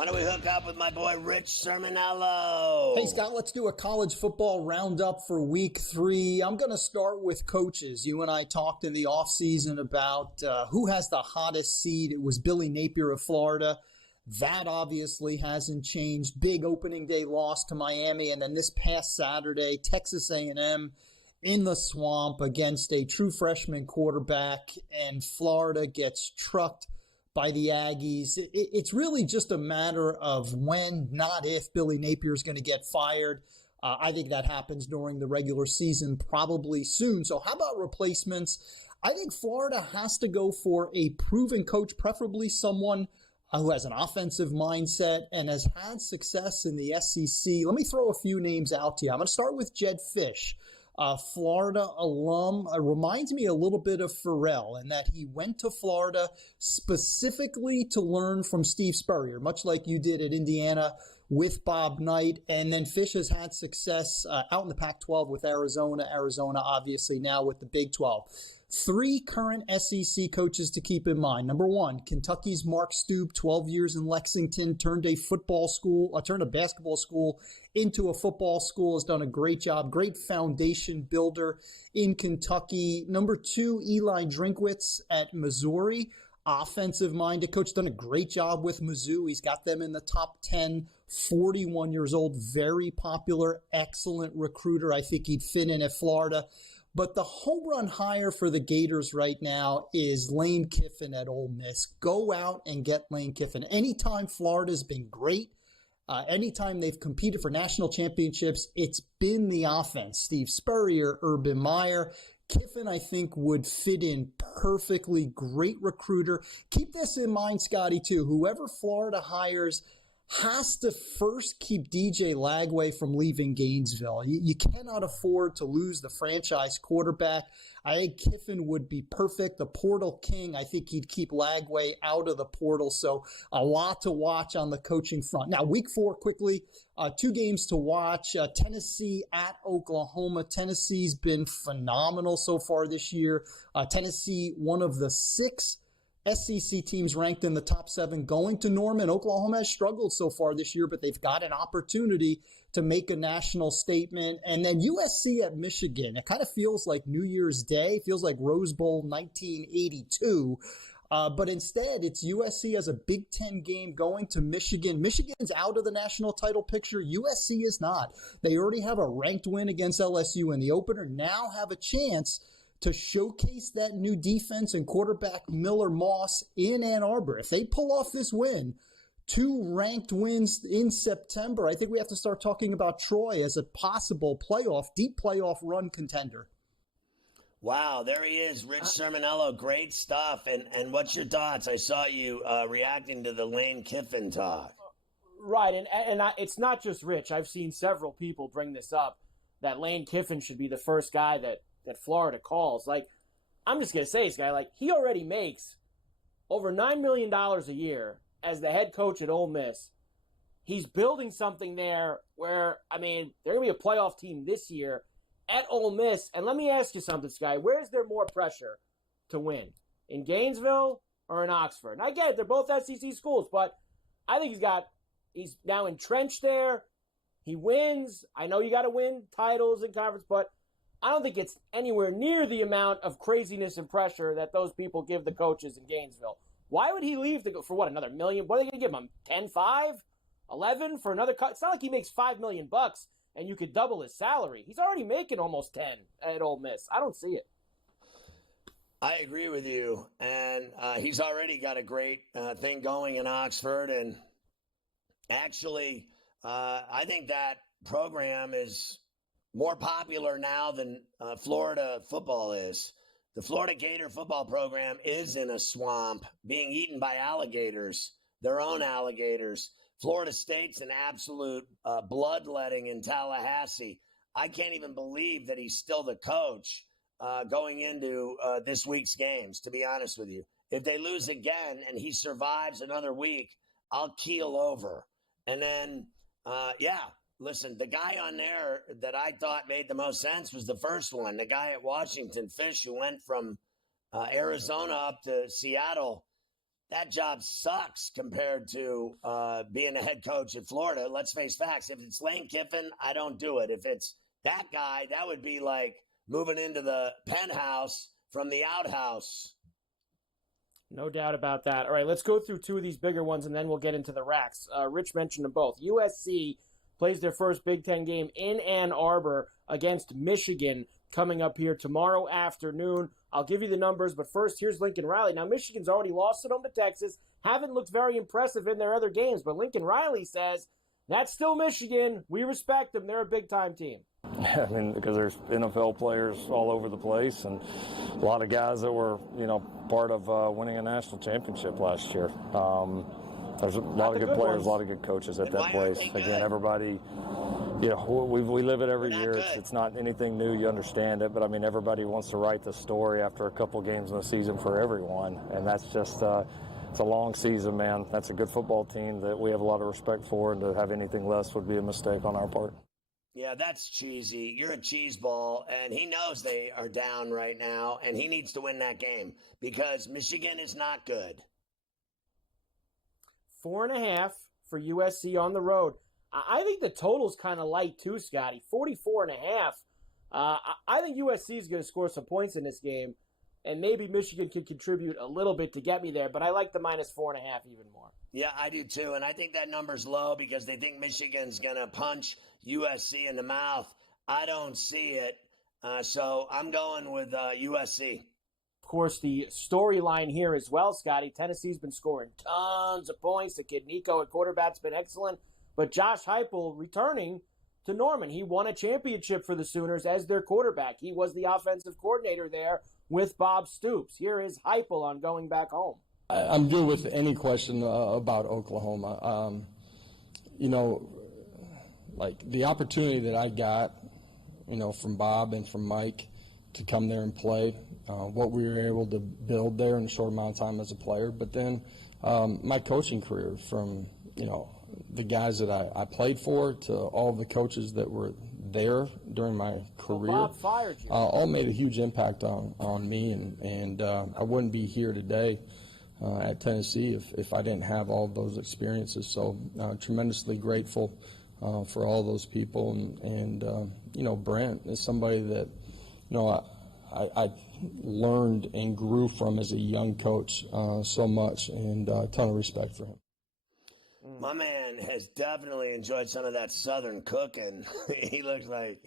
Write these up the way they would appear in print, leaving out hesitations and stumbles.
Why don't we hook up with my boy Rich Cirminiello? Hey, Scott, let's do a college football roundup for week 3. I'm going to start with coaches. You and I talked in the offseason about who has the hottest seed. It was Billy Napier of Florida. That obviously hasn't changed. Big opening day loss to Miami. And then this past Saturday, Texas A&M in the swamp against a true freshman quarterback, and Florida gets trucked by the Aggies. It's really just a matter of when, not if, Billy Napier is going to get fired. I think that happens during the regular season, probably soon. So how about replacements? I think Florida has to go for a proven coach, preferably someone who has an offensive mindset and has had success in the SEC. Let me throw a few names out to you. I'm going to start with Jed Fish. Florida alum, reminds me a little bit of Ferrall in that he went to Florida specifically to learn from Steve Spurrier, much like you did at Indiana with Bob Knight. And then Fish has had success out in the Pac-12 with Arizona. Arizona, obviously, now with the Big 12. 3 current SEC coaches to keep in mind. Number 1, Kentucky's Mark Stoops, 12 years in Lexington, turned a basketball school into a football school, has done a great job, great foundation builder in Kentucky. Number 2, Eli Drinkwitz at Missouri, offensive-minded coach, done a great job with Mizzou. He's got them in the top 10, 41 years old, very popular, excellent recruiter. I think he'd fit in at Florida. But the home run hire for the Gators right now is Lane Kiffin at Ole Miss. Go out and get Lane Kiffin. Anytime Florida's been great, anytime they've competed for national championships, it's been the offense. Steve Spurrier, Urban Meyer. Kiffin, I think, would fit in perfectly. Great recruiter. Keep this in mind, Scotty, too. Whoever Florida hires has to first keep DJ Lagway from leaving Gainesville. You cannot afford to lose the franchise quarterback. I think Kiffin would be perfect. The portal king, I think he'd keep Lagway out of the portal. So a lot to watch on the coaching front. Now, week 4, quickly, 2 games to watch. Tennessee at Oklahoma. Tennessee's been phenomenal so far this year. Tennessee, one of the 6 SEC teams ranked in the top 7 going to Norman. Oklahoma has struggled so far this year, but they've got an opportunity to make a national statement. And then USC at Michigan. It kind of feels like New Year's Day, feels like Rose Bowl 1982. But instead, it's USC as a Big Ten game going to Michigan. Michigan's out of the national title picture. USC is not. They already have a ranked win against LSU in the opener, now have a chance to showcase that new defense and quarterback Miller Moss in Ann Arbor. If they pull off this win, 2 ranked wins in September, I think we have to start talking about Troy as a possible deep playoff run contender. Wow, there he is, Rich Cirminiello. Great stuff. And what's your thoughts? I saw you reacting to the Lane Kiffin talk. Right, and it's not just Rich. I've seen several people bring this up, that Lane Kiffin should be the first guy that Florida calls. Like, I'm just going to say this guy, like, he already makes over $9 million a year as the head coach at Ole Miss. He's building something there where, I mean, they're going to be a playoff team this year at Ole Miss. And let me ask you something, Sky. Where's there more pressure to win? In Gainesville or in Oxford? And I get it, they're both SEC schools, but I think he's now entrenched there. He wins. I know you got to win titles in conference, but I don't think it's anywhere near the amount of craziness and pressure that those people give the coaches in Gainesville. Why would he leave to go for another million? What are they going to give him? 10, 5, 11 for another cut? It's not like he makes $5 million and you could double his salary. He's already making almost 10 at Ole Miss. I don't see it. I agree with you. And he's already got a great thing going in Oxford. And actually, I think that program is more popular now than Florida football is. The Florida Gator football program is in a swamp, being eaten by alligators, their own alligators. Florida State's an absolute bloodletting in Tallahassee. I can't even believe that he's still the coach going into this week's games, to be honest with you. If they lose again and he survives another week, I'll keel over. And then, listen, the guy on there that I thought made the most sense was the first one, the guy at Washington, Fish, who went from Arizona up to Seattle. that job sucks compared to being a head coach at Florida. Let's face facts. If it's Lane Kiffin, I don't do it. If it's that guy, that would be like moving into the penthouse from the outhouse. No doubt about that. All right, let's go through two of these bigger ones, and then we'll get into the racks. Rich mentioned them both. USC plays their first Big Ten game in Ann Arbor against Michigan coming up here tomorrow afternoon. I'll give you the numbers, but first, here's Lincoln Riley. Now, Michigan's already lost at home to Texas, haven't looked very impressive in their other games, but Lincoln Riley says, that's still Michigan. We respect them. They're a big-time team. Yeah, I mean, because there's NFL players all over the place and a lot of guys that were, part of winning a national championship last year. There's a lot of good players, a lot of good coaches at that place. Again, everybody, we live it every year. It's not anything new. You understand it. But, I mean, everybody wants to write the story after a couple games in the season for everyone. And that's just it's a long season, man. That's a good football team that we have a lot of respect for, and to have anything less would be a mistake on our part. Yeah, that's cheesy. You're a cheese ball, and he knows they are down right now, and he needs to win that game because Michigan is not good. 4.5 for USC on the road. I think the total's kind of light too, Scotty. 44.5. I think USC is going to score some points in this game, and maybe Michigan can contribute a little bit to get me there, but I like the minus 4.5 even more. Yeah, I do too, and I think that number's low because they think Michigan's going to punch USC in the mouth. I don't see it, so I'm going with USC. Of course, the storyline here as well, Scotty. Tennessee's been scoring tons of points. The kid Nico at quarterback's been excellent, but Josh Heupel returning to Norman. He won a championship for the Sooners as their quarterback. He was the offensive coordinator there with Bob Stoops. Here is Heupel on going back home. I'm good with any question about Oklahoma. Like the opportunity that I got, from Bob and from Mike to come there and play, what we were able to build there in a short amount of time as a player. But then my coaching career, from, the guys that I played for to all the coaches that were there during my career, Bob fired you. all made a huge impact on me, and I wouldn't be here today at Tennessee if I didn't have all of those experiences. So tremendously grateful for all those people, and Brent is somebody that I learned and grew from as a young coach so much, and a ton of respect for him. My man has definitely enjoyed some of that Southern cooking. He looks like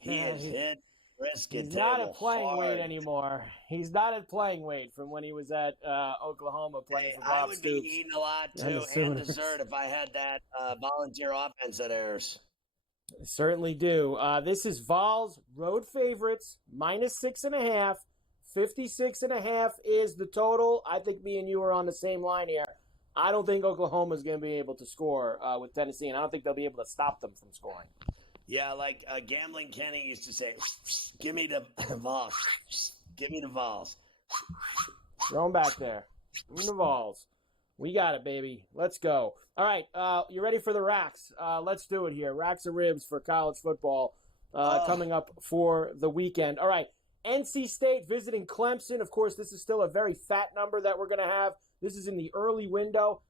he has hit brisket. He's not at playing weight anymore. He's not at playing weight from when he was at Oklahoma playing for Bob Stoops. I would be eating a lot too, and dessert if I had that volunteer offense at Ayers. Certainly do. This is Vols road favorites, minus 6.5. 56.5 is the total. I think me and you are on the same line here. I don't think Oklahoma is going to be able to score with Tennessee, and I don't think they'll be able to stop them from scoring. Yeah, like Gambling Kenny used to say, give me the Vols. Give me the Vols. Throw them back there. Give me the Vols. We got it, baby. Let's go. All right, you ready for the racks? Let's do it here. Racks of ribs for college football coming up for the weekend. All right, NC State visiting Clemson. Of course, this is still a very fat number that we're going to have. This is in the early window.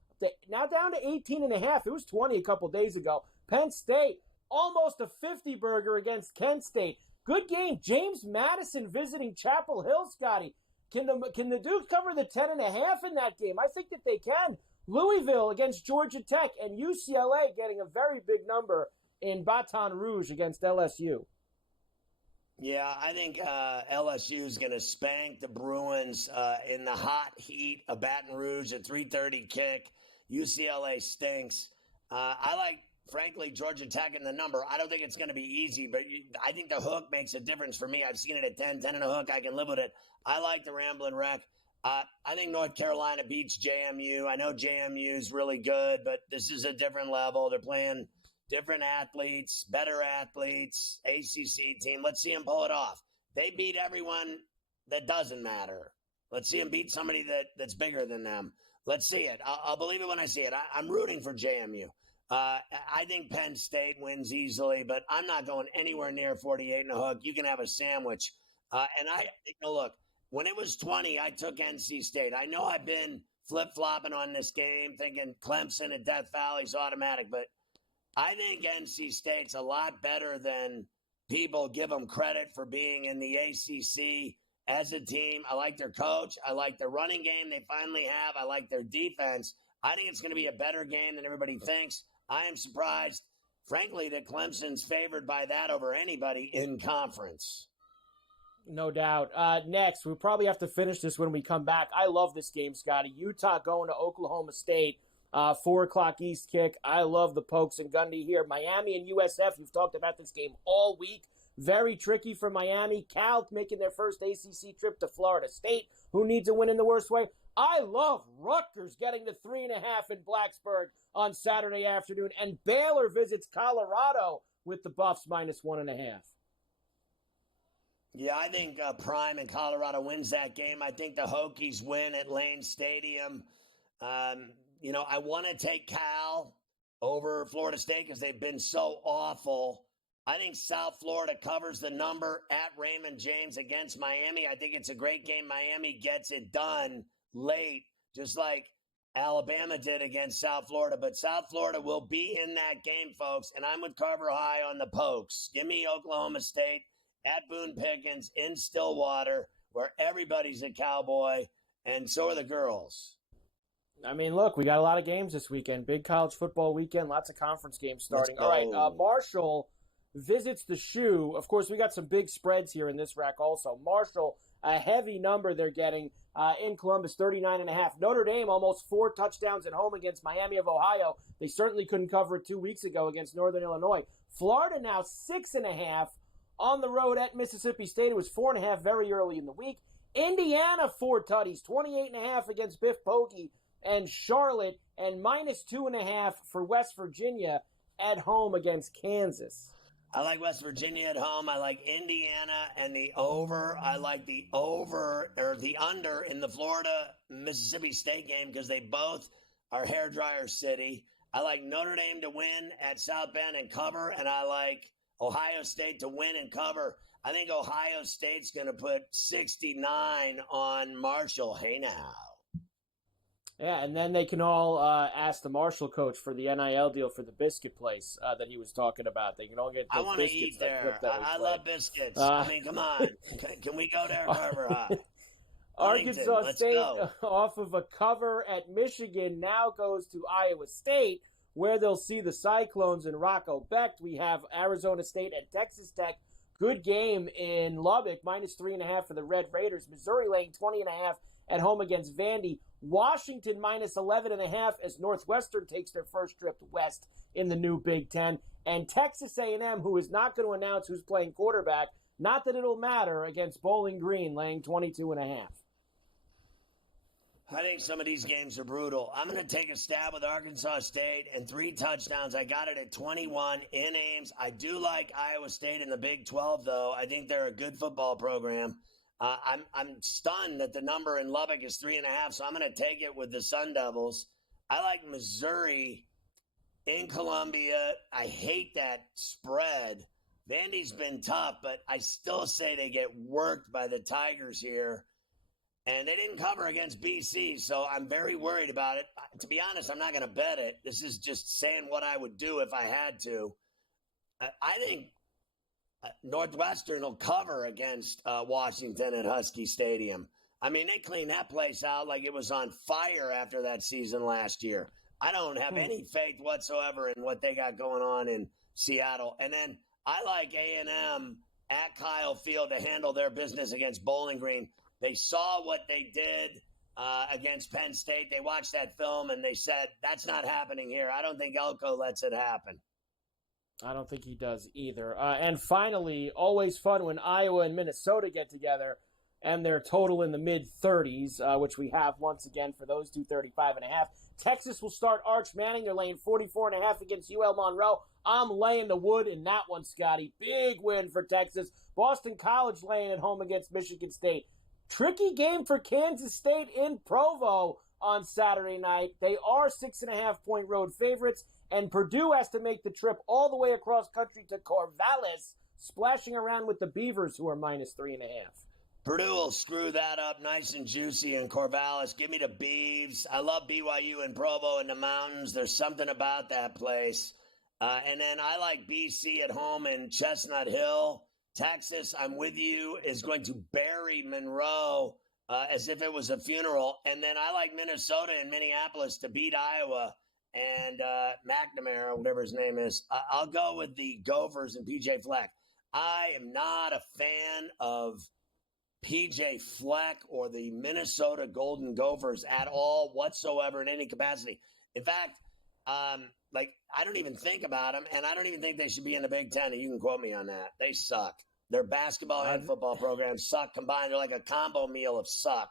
Now down to 18.5. It was 20 a couple days ago. Penn State, almost a 50 burger against Kent State. Good game. James Madison visiting Chapel Hill, Scotty. Can the Duke cover the 10.5 in that game? I think that they can. Louisville against Georgia Tech, and UCLA getting a very big number in Baton Rouge against LSU. Yeah, I think LSU is going to spank the Bruins in the hot heat of Baton Rouge at 3:30 kick. UCLA stinks. I like, frankly, Georgia Tech in the number. I don't think it's going to be easy, but I think the hook makes a difference for me. I've seen it at 10 and a hook. I can live with it. I like the Ramblin' Wreck. I think North Carolina beats JMU. I know JMU is really good, but this is a different level. They're playing different athletes, better athletes, ACC team. Let's see them pull it off. They beat everyone that doesn't matter. Let's see them beat somebody that's bigger than them. Let's see it. I'll believe it when I see it. I'm rooting for JMU. I think Penn State wins easily, but I'm not going anywhere near 48 and a hook. You can have a sandwich. Look, when it was 20, I took NC State. I know I've been flip-flopping on this game, thinking Clemson and Death Valley's automatic. But I think NC State's a lot better than people give them credit for being in the ACC as a team. I like their coach. I like their running game they finally have. I like their defense. I think it's going to be a better game than everybody thinks. I am surprised, frankly, that Clemson's favored by that over anybody in conference. No doubt. Next, we'll probably have to finish this when we come back. I love this game, Scotty. Utah going to Oklahoma State, 4 o'clock East kick. I love the Pokes and Gundy here. Miami and USF, we've talked about this game all week. Very tricky for Miami. Cal making their first ACC trip to Florida State, who need to win in the worst way. I love Rutgers getting the 3.5 in Blacksburg on Saturday afternoon. And Baylor visits Colorado with the Buffs minus 1.5. Yeah, I think Prime in Colorado wins that game. I think the Hokies win at Lane Stadium. I want to take Cal over Florida State because they've been so awful. I think South Florida covers the number at Raymond James against Miami. I think it's a great game. Miami gets it done late, just like Alabama did against South Florida. But South Florida will be in that game, folks, and I'm with Carver High on the Pokes. Give me Oklahoma State at Boone Pickens in Stillwater, where everybody's a Cowboy, and so are the girls. I mean, look, we got a lot of games this weekend. Big college football weekend, lots of conference games starting. All right, Marshall visits the Shoe. Of course, we got some big spreads here in this rack also. Marshall, a heavy number they're getting in Columbus, 39.5. Notre Dame, almost 4 touchdowns at home against Miami of Ohio. They certainly couldn't cover it 2 weeks ago against Northern Illinois. Florida now 6.5 on the road at Mississippi State. It was 4.5 very early in the week. Indiana, 4 tutties, 28.5 against Biff Poggi and Charlotte, and minus 2.5 for West Virginia at home against Kansas. I like West Virginia at home. I like Indiana and the over. I like the over or the under in the Florida-Mississippi State game because they both are hairdryer city. I like Notre Dame to win at South Bend and cover, and I like Ohio State to win and cover. I think Ohio State's going to put 69 on Marshall. Hey, now. Yeah, and then they can all ask the Marshall coach for the NIL deal for the biscuit place that he was talking about. They can all get those biscuits. I want to eat there. I love biscuits. I mean, come on. Can we go there, Carver High? Arkansas State, off of a cover at Michigan, now goes to Iowa State, where they'll see the Cyclones and Rocco Becht. We have Arizona State and Texas Tech. Good game in Lubbock, minus 3.5 for the Red Raiders. Missouri laying 20.5 at home against Vandy. Washington minus 11.5 as Northwestern takes their first trip west in the new Big Ten. And Texas A&M, who is not going to announce who's playing quarterback, not that it'll matter, against Bowling Green, laying 22.5. I think some of these games are brutal. I'm going to take a stab with Arkansas State and 3 touchdowns. I got it at 21 in Ames. I do like Iowa State in the Big 12, though. I think they're a good football program. I'm stunned that the number in Lubbock is 3.5, so I'm going to take it with the Sun Devils. I like Missouri in Columbia. I hate that spread. Vandy's been tough, but I still say they get worked by the Tigers here. And they didn't cover against BC, so I'm very worried about it. To be honest, I'm not going to bet it. This is just saying what I would do if I had to. I think Northwestern will cover against Washington at Husky Stadium. I mean, they cleaned that place out like it was on fire after that season last year. I don't have any faith whatsoever in what they got going on in Seattle. And then I like A&M at Kyle Field to handle their business against Bowling Green. They saw what they did against Penn State. They watched that film, and they said, that's not happening here. I don't think Elko lets it happen. I don't think he does either. And finally, always fun when Iowa and Minnesota get together, and they're total in the mid-30s, which we have once again for those two, 35.5. Texas will start Arch Manning. They're laying 44.5 against UL Monroe. I'm laying the wood in that one, Scotty. Big win for Texas. Boston College laying at home against Michigan State. Tricky game for Kansas State in Provo on Saturday night. They are 6.5-point road favorites, and Purdue has to make the trip all the way across country to Corvallis, splashing around with the Beavers, who are minus 3.5. Purdue will screw that up nice and juicy in Corvallis. Give me the Beavs. I love BYU and Provo in the mountains. There's something about that place. And then I like BC at home in Chestnut Hill. Texas, I'm with you, is going to bury Monroe as if it was a funeral. And then I like Minnesota and Minneapolis to beat Iowa and McNamara, whatever his name is. I'll go with the Gophers and PJ Fleck. I am not a fan of PJ Fleck or the Minnesota Golden Gophers at all whatsoever in any capacity. In fact, I don't even think about them, and I don't even think they should be in the Big Ten, and you can quote me on that. They suck. Their basketball and football programs suck combined. They're like a combo meal of suck.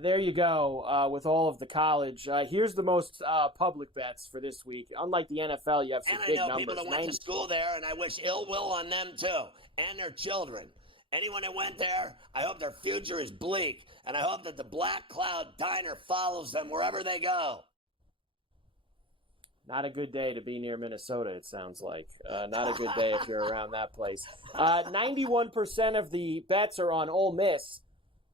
There you go with all of the college. Here's the most public bets for this week. Unlike the NFL, you have some big numbers. And I know people that went to school there, and I wish ill will on them too, and their children. Anyone that went there, I hope their future is bleak, and I hope that the Black Cloud Diner follows them wherever they go. Not a good day to be near Minnesota, it sounds like. Not a good day if you're around that place. 91% of the bets are on Ole Miss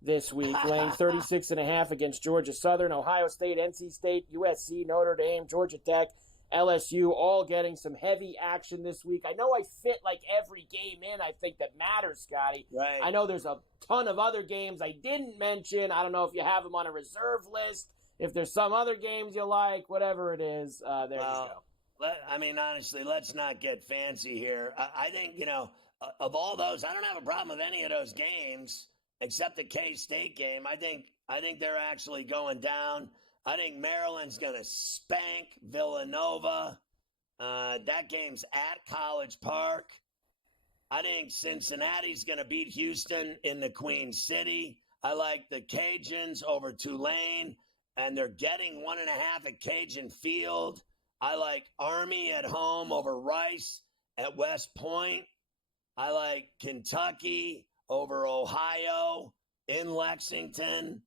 this week, laying 36.5 against Georgia Southern, Ohio State, NC State, USC, Notre Dame, Georgia Tech, LSU, all getting some heavy action this week. I know I fit like every game in, I think, that matters, Scotty. Right. I know there's a ton of other games I didn't mention. I don't know if you have them on a reserve list. If there's some other games you like, whatever it is, there you go. Honestly, let's not get fancy here. I think, of all those, I don't have a problem with any of those games except the K-State game. I think they're actually going down. I think Maryland's going to spank Villanova. That game's at College Park. I think Cincinnati's going to beat Houston in the Queen City. I like the Cajuns over Tulane. And they're getting 1.5 at Cajun Field. I like Army at home over Rice at West Point. I like Kentucky over Ohio in Lexington.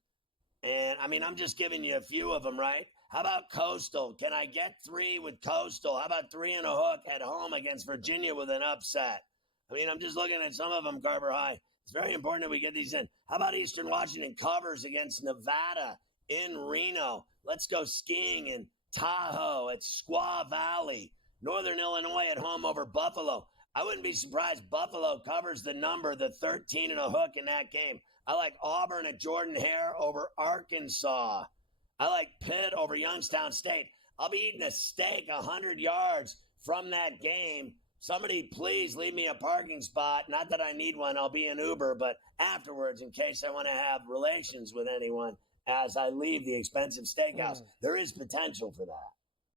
And, I'm just giving you a few of them, right? How about Coastal? Can I get 3 with Coastal? How about 3 and a hook at home against Virginia with an upset? I'm just looking at some of them, Carver High. It's very important that we get these in. How about Eastern Washington covers against Nevada in Reno? Let's go skiing in Tahoe at Squaw Valley. Northern Illinois at home over Buffalo. I wouldn't be surprised Buffalo covers the number, the 13 and a hook in that game. I like Auburn at Jordan Hare over Arkansas. I like Pitt over Youngstown State. I'll be eating a steak 100 yards from that game. Somebody please leave me a parking spot. Not that I need one. I'll be in Uber, but afterwards in case I want to have relations with anyone as I leave the expensive steakhouse. There is potential for that.